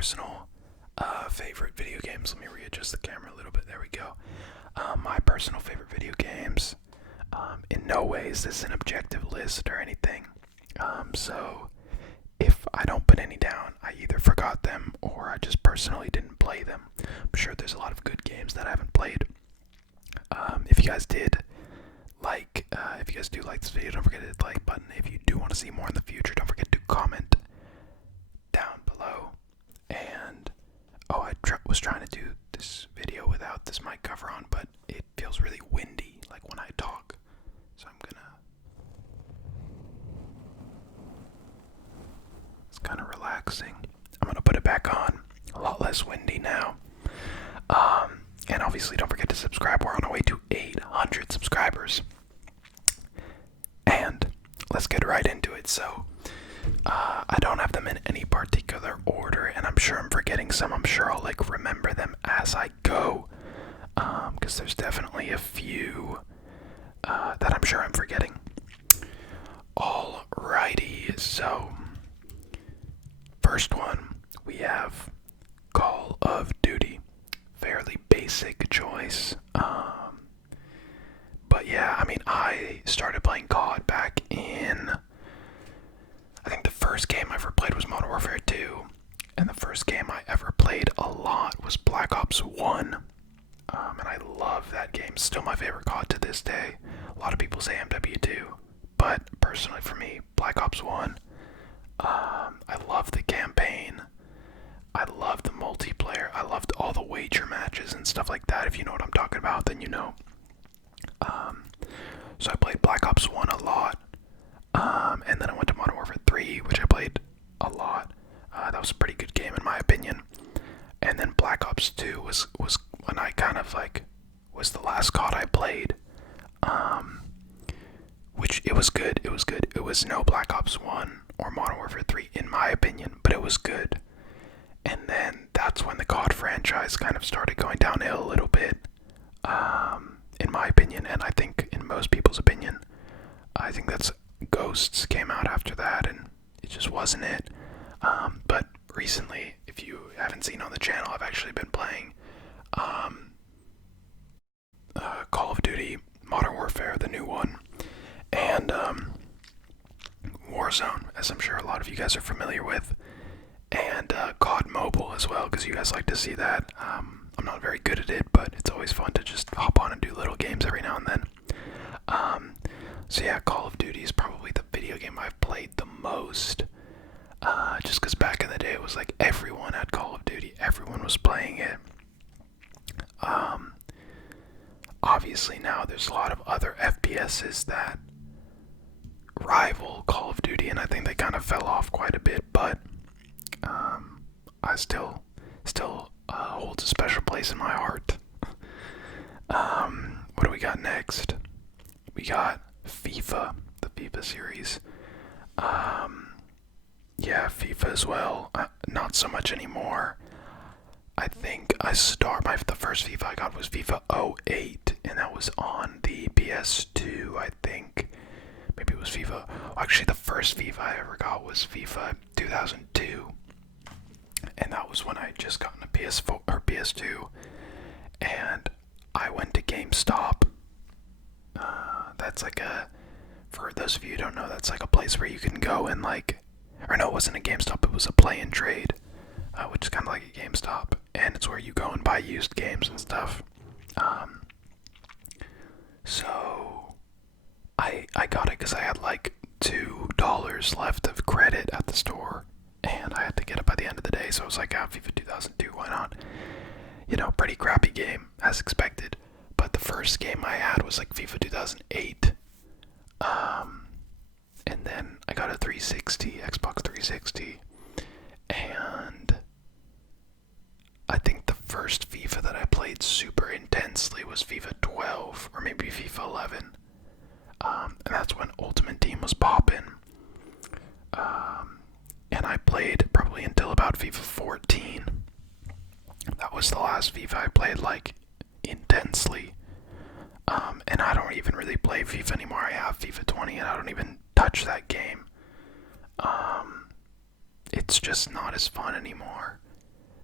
personal favorite video games. Let me readjust the camera a little bit. There we go. My personal favorite video games. In no way is this an objective list or anything. So if I don't put any down, I either forgot them or I just personally didn't play them. I'm sure there's a lot of good games that I haven't played. If you guys did if you guys do like this video, don't forget to hit the like button. If you do want to see more in the future, don't forget to comment down below. And I was trying to do this video without this mic cover on, but it feels really windy, like when I talk. So it's kind of relaxing. I'm gonna put it back on. A lot less windy now. And obviously, don't forget to subscribe. We're on our way to 800 subscribers. And let's get right into it. So, I don't have them in any particular order, and I'm sure I'm forgetting some. I'm sure I'll remember them as I go, because there's definitely a few that I'm sure I'm forgetting. Alrighty, so first one we have Call of Duty. Fairly basic choice. But yeah, I mean, I started playing COD back in, I think the first game I ever played was Modern Warfare 2, and the first game I ever played a lot was Black Ops 1, and I love that game. Still my favorite COD to this day. A lot of people say MW2, but personally for me, Black Ops 1, I love the campaign. I loved the multiplayer. I loved all the wager matches and stuff like that. If you know what I'm talking about, then you know. So I played Black Ops 1 a lot. And then I went to Modern Warfare 3, which I played a lot. That was a pretty good game in my opinion. And then Black Ops 2 was when I kind of was the last COD I played. Which it was good. It was good. It was no Black Ops 1 or Modern Warfare 3 in my opinion, but it was good. And then that's when the COD franchise kind of started going downhill a little bit, in my opinion, and I think in most people's opinion. I think that's Ghosts came out after that, and it just wasn't it. But recently, if you haven't seen on the channel, I've actually been playing Call of Duty Modern Warfare, the new one, and Warzone, as I'm sure a lot of you guys are familiar with. And COD Mobile as well, because you guys like to see that. I'm not very good at it, but it's always fun to just hop on and do little games every now and then. So yeah, Call of Duty is probably the video game I've played the most. Just because back in the day it was like everyone had Call of Duty, everyone was playing it. Obviously now there's a lot of other FPSs that rival Call of Duty, and I think they kind of fell off quite a bit, but I still holds a special place in my heart. What do we got next? We got FIFA, the FIFA series. Yeah, FIFA as well. Not so much anymore. I think the first FIFA I got was FIFA 08, and that was on the PS2, I think. Maybe it was FIFA. Actually, the first FIFA I ever got was FIFA 2002. And that was when I just gotten a PS4 or PS2. And I went to GameStop. That's for those of you who don't know, that's like a place where you can go and or no, it wasn't a GameStop, it was a play and trade, which is kind of like a GameStop. And it's where you go and buy used games and stuff. So I got it because I had $2 left of credit at the store, and I had to get it by the end of the day, so I was like, FIFA 2002, why not? Pretty crappy game, as expected, but the first game I had was FIFA 2008, and then I got a Xbox 360, and I think the first FIFA that I played super intensely was FIFA 12, or maybe FIFA 11, and that's when Ultimate Team was popping. And I played probably until about FIFA 14. That was the last FIFA I played intensely. And I don't even really play FIFA anymore. I have FIFA 20 and I don't even touch that game. It's just not as fun anymore.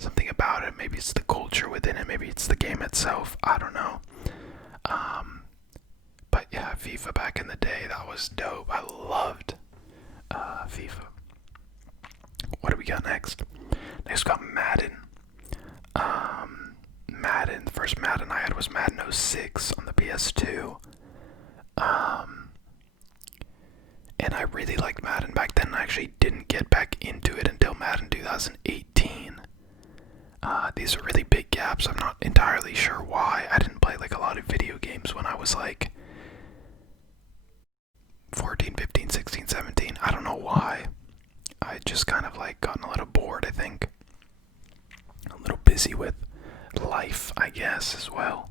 something about it. Maybe it's the culture within it. Maybe it's the game itself. I don't know. But yeah, FIFA back in the day, that was dope. I loved FIFA. What do we got next? Next we got Madden. Madden. The first Madden I had was Madden 06 on the PS2. And I really liked Madden back then. I actually didn't get back into it until Madden 2018. These are really big gaps. I'm not entirely sure why. I didn't play like a lot of video games when I was like 14, 15, 16, 17. I don't know why. I just kind of like gotten a little bored, I think. A little busy with life, I guess, as well.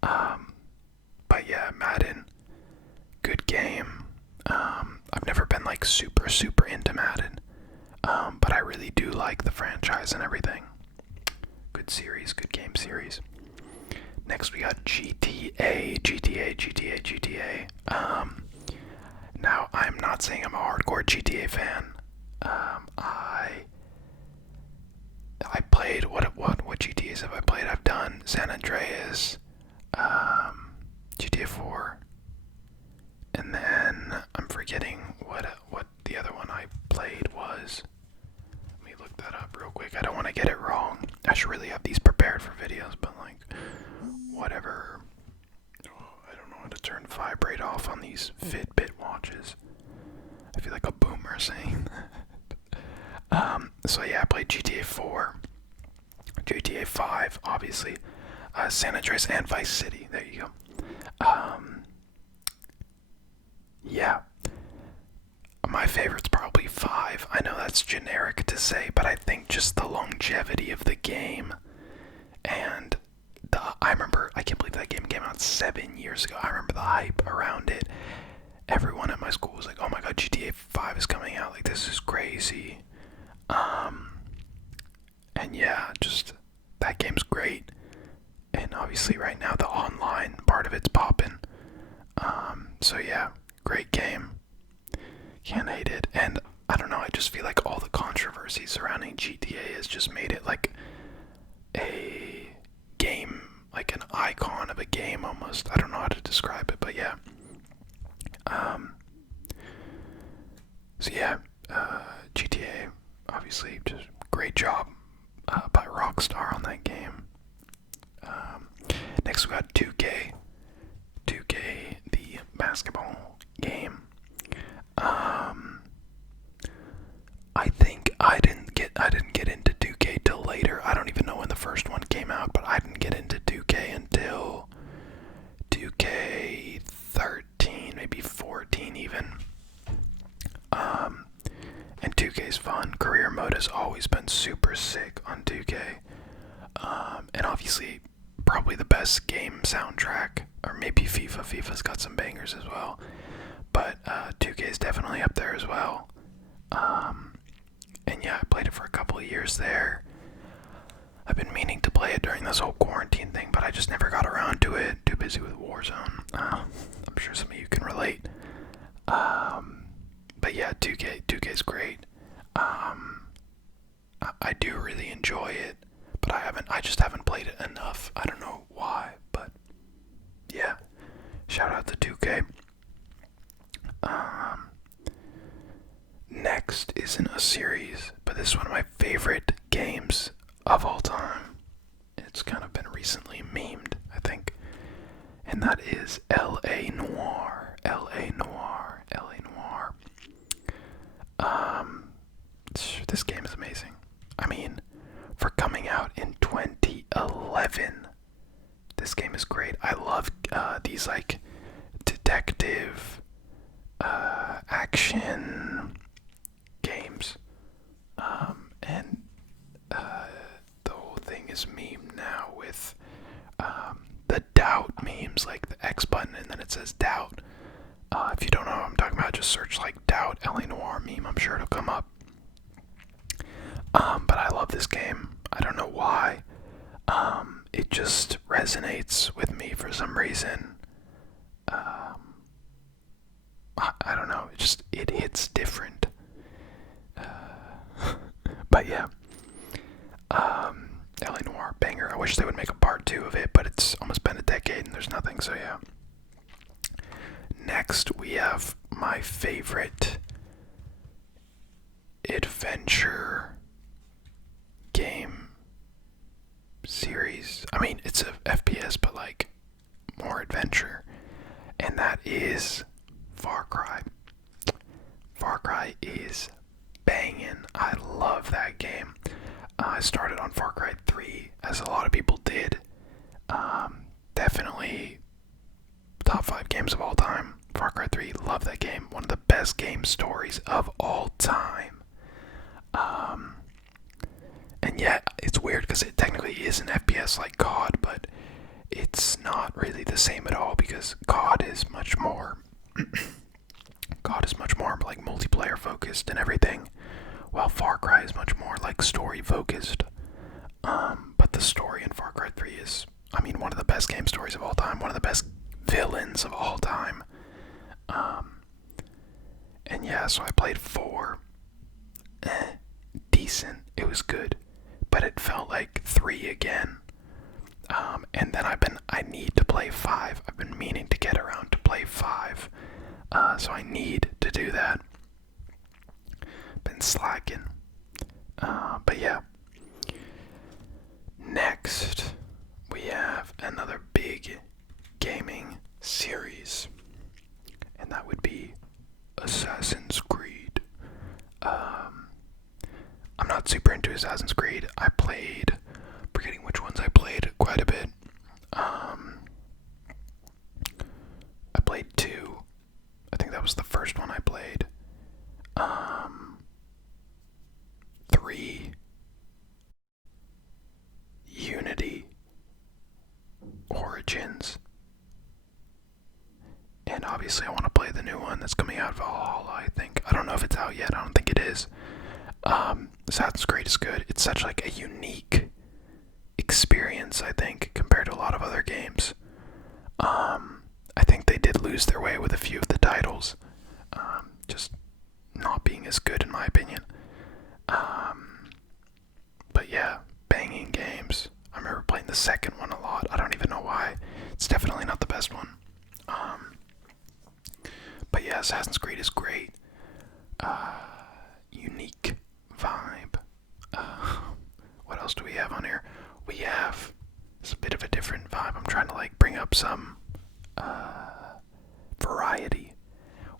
But yeah, Madden, good game. I've never been like super into Madden. But I really do like the franchise and everything. Good series, good game series. Next we got GTA. Now I'm not saying I'm a hardcore GTA fan. I played what GTAs have I played? I've done San Andreas, GTA 4, and then I'm forgetting what the other one I played was. Let me look that up real quick. I don't want to get it wrong. I should really have these prepared for videos, but like whatever. I don't know how to turn vibrate off on these Fitbit watches. I feel like a boomer saying that. So yeah, I played GTA 4, GTA 5, obviously, San Andreas, and Vice City. There you go. Yeah, my favorite's probably 5. I know that's generic to say, but I think just the longevity of the game, and I can't believe that game came out 7 years ago. I remember the hype around it. Everyone at my school was like, oh my god, GTA 5 is coming out, like this is crazy. And yeah, just that game's great. And obviously right now the online part of it's popping. So yeah, great game. Can't hate it. And I don't know, I just feel like all the controversy surrounding GTA has just made it like a game, like an icon of a game almost. I don't know how to describe it, but yeah. So yeah, GTA, obviously, just great job by Rockstar on that game. Next we got 2K. 2K, the basketball game. I think I didn't get into 2K till later. I don't even know when the first one came out, but I didn't get into 2K until 2K 13, maybe 14 even. And 2K's fun. Career mode has always been super sick on 2K. And obviously, probably the best game soundtrack, or maybe FIFA. FIFA's got some bangers as well. But 2K's definitely up there as well. And yeah, I played it for a couple of years there. I've been meaning to play it during this whole quarantine thing, but I just never got around to it. Too busy with Warzone. I'm sure some of you can relate. But yeah, 2K's great. I do really enjoy it, but I just haven't played it enough. I don't know why, but yeah. Shout out to 2K. Next isn't a series, but this is one of my favorite games of all time. It's kind of been recently memed, I think. And that is L.A. Noire. L.A. Noire. L.A. Noire. This game is amazing. I mean, for coming out in 2011, this game is great. I love these like detective action games. And the whole thing is memed now with the doubt memes, like the X button and then it says doubt. If you don't know what I'm talking about, just search like doubt LA Noire meme. I'm sure it'll come up. But I love this game. I don't know why. It just resonates with me for some reason. I don't know. It hits different. But yeah. wish they would make a part 2 of it, but it's almost been a decade and there's nothing, so yeah. Next, we have my favorite adventure game series. I mean, it's a FPS, but like more adventure, and that is Far Cry. Far Cry is banging. I love that game. I started on Far Cry 3, as a lot of people did. Definitely top 5 games of all time. Far Cry 3, love that game. One of the best game stories of all time. And yeah, it's weird because it technically is an FPS like COD, but it's not really the same at all because COD is much more like multiplayer focused and everything, while Far Cry is much more like story focused. But the story in Far Cry 3 is, I mean, one of the best game stories of all time, one of the best villains of all time. And yeah, so I played 4. Decent. It was good, but it felt like 3 again. And then I need to play 5. I've been meaning to get around to play 5. So I need to do that. Been slacking. But yeah. Next, we have another big gaming series, and that would be Assassin's Creed. I'm not super into Assassin's Creed. Forgetting which ones I played quite a bit. I played 2. I think that was the first one I played. 3. Unity. Origins. And obviously I want to play the new one that's coming out, Valhalla, I think. I don't know if it's out yet. I don't think it is. Assassin's Creed is good. It's such like a unique experience, I think, compared to a lot of other games. I think they did lose their way with a few of the titles. Just not being as good in my opinion. But yeah, banging games. I remember playing the second one a lot. I don't even know why. It's definitely not the best one. But yeah, Assassin's Creed is great. Unique vibe. What else do we have on here? We have, it's a bit of a different vibe. I'm trying to like bring up some variety.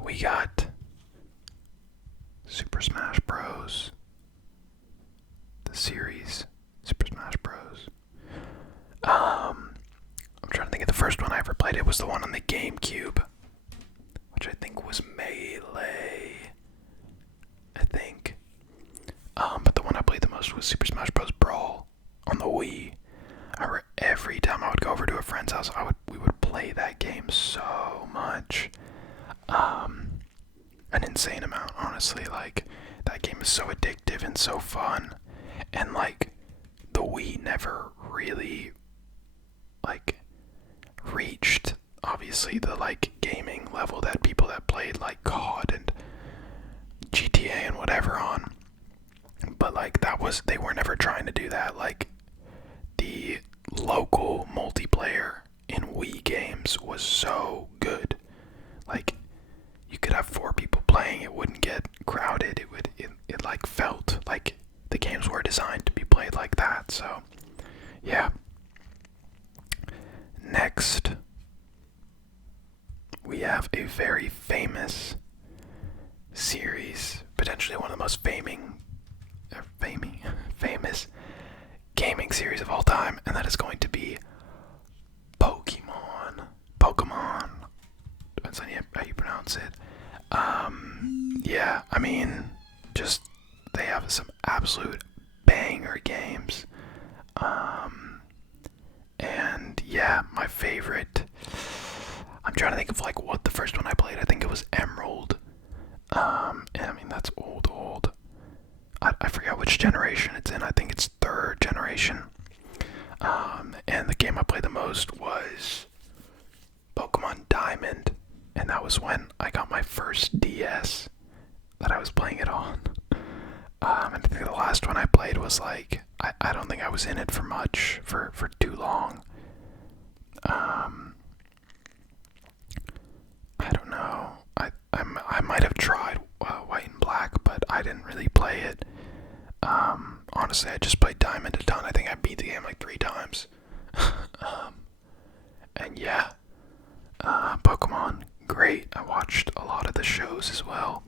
We got Super Smash Bros. The series, Super Smash Bros. I'm trying to think of the first one I ever played. It was the one on the GameCube, which I think was Melee. I think. But the one I played the most was Super Smash Bros. Brawl on the Wii. I remember every time I would go over to a friend's house, we would play that game so much. An insane amount, honestly. Like, that game is so addictive and so fun. And like, the Wii never really like reached obviously the like gaming level that people that played like COD and GTA and whatever on. But like they were never trying to do that. Like, the local multiplayer in Wii games was so good. Like, you could have 4 people playing, it wouldn't get crowded. It like felt like the games were designed to be played like that. So yeah. Next, we have a very famous series, potentially one of the most famous gaming series of all time, and that is going to be Pokemon. Depends on how you pronounce it. Yeah, I mean, just, they have some absolute banger games. And yeah, my favorite, I'm trying to think of like what the first one I played. I think it was Emerald. And I mean, that's old. I forget which generation it's in. I think it's 3rd generation. And the game I played the most was Pokemon Diamond, and that was when I got my first DS that I was playing it on. And I think the last one I played was like, I don't think I was in it for much, for too long. I don't know. I might have tried White and Black, but I didn't really play it. Honestly, I just played Diamond a ton. I think I beat the game like 3 times. And yeah, Pokemon, great. I watched a lot of the shows as well.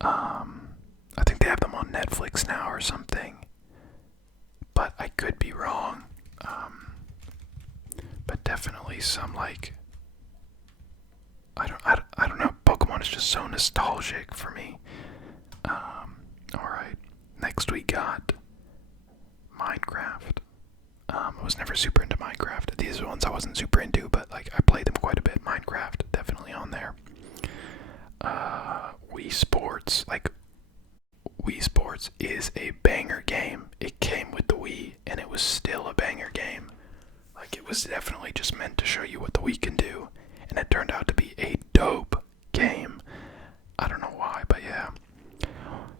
I think they have them on Netflix now or something, but I could be wrong. But definitely some like, I don't know. Pokemon is just so nostalgic for me. All right, next we got Minecraft. I was never super into Minecraft. These are ones I wasn't super into, but like I played them quite a bit. Minecraft, definitely on there. Wii Sports, like Wii Sports is a banger game. It came with the Wii, and it was still a banger game. Like it was definitely just meant to show you what the Wii can do, and it turned out to be a dope game. I don't know why, but yeah.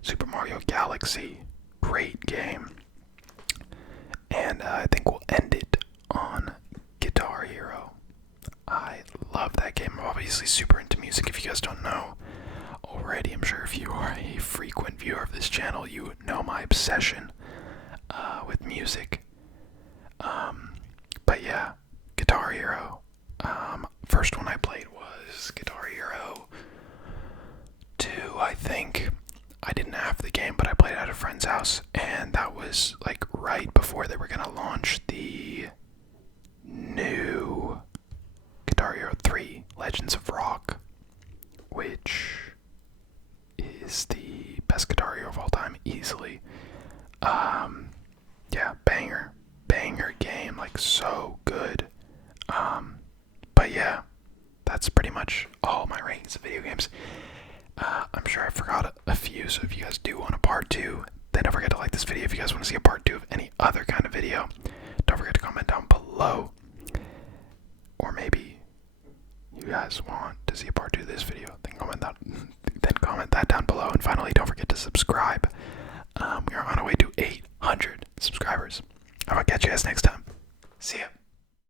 Super Mario Galaxy, great game. And I think we'll end it on Guitar Hero. I love that game. I'm obviously super into music. If you guys don't know already, I'm sure if you are a frequent viewer of this channel, you know my obsession with music. But yeah, Guitar Hero. First one I played was Guitar Hero 2, I think. I didn't have the game, but I played it at a friend's house, and that was like right before they were gonna launch the new Guitar Hero 3 Legends of Rock, which is the best Guitar Hero of all time, easily. Yeah, banger game, like so good. But yeah, that's pretty much all my rankings of video games. I'm sure I forgot a few, so if you guys do want a part 2, then don't forget to like this video. If you guys want to see a part 2 of any other kind of video, don't forget to comment down below. Or maybe you guys want to see a part 2 of this video, then comment that down below. And finally, don't forget to subscribe. We are on our way to 800 subscribers. I will catch you guys next time. See ya.